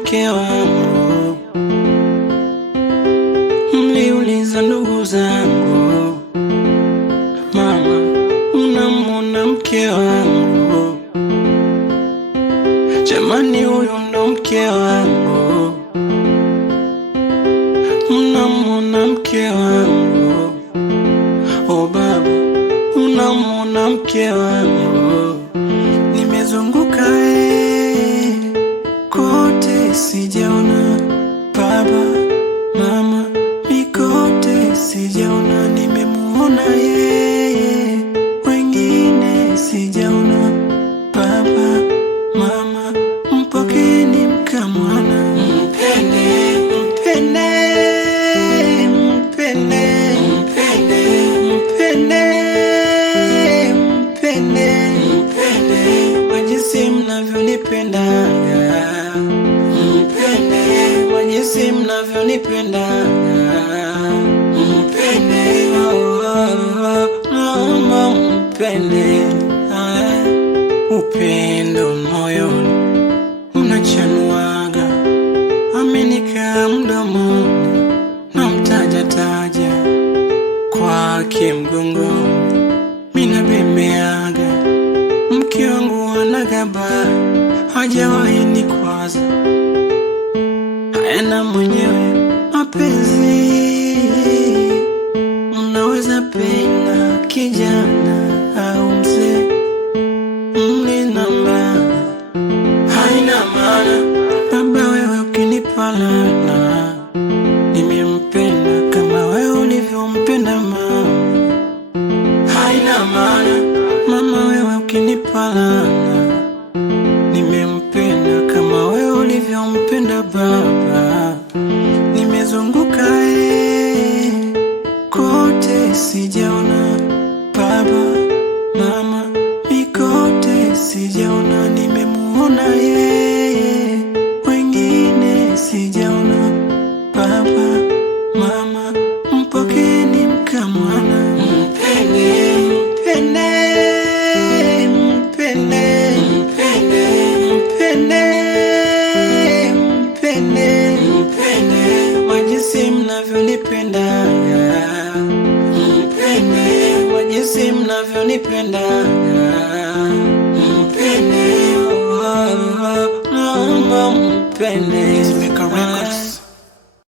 mke wangu, mliuliza ndugu zangu, mama, unamwona mke wangu? Jamani, huyu ndo mke wangu, unamwona mke wangu? O baba, unamwona mke wangu? Nimezunguka kote sijaona baba, mama, mikote sijaona. Nimemuona yeye, wengine sijaona. Baba, mama, mpokeni mkamwana. Mpende, mpende, mpende, mpende, mpende, mpende, mpende kwa jinsi mnavyonipendaga. Mpende kwa jinsi mnavyonipendaga. Mpende, naomba mpende. Upendo moyoni unachanuaga, amenikaa mdomoni na mtajataja, kwake mgongoni mina bebeaga. Mke wangu anagaba, hajawahi nikwaza, hayana mwenyewe mapenzi. Unaweza penda kijana au mzee, mlinamba haina maana. Baba, wewe ukinipa laana, nimempenda kama wewe ulivyompenda mama, haina maana. Mama, wewe ukinipa laana, nimempenda kama wewe ulivyompenda baba. Nimezunguka kote sijaona baba, mama, mikote sijaona. Nimemuona yeye, wengine sijaona. Baba, mama, mpokeni mkamwana. Mpende, mpende, mpende, mpende, mpende, mpende, mpende kwa jinsi mnavyonipendaga. Mpende kwa jinsi mnavyonipendaga. Mpende, naomba mpende.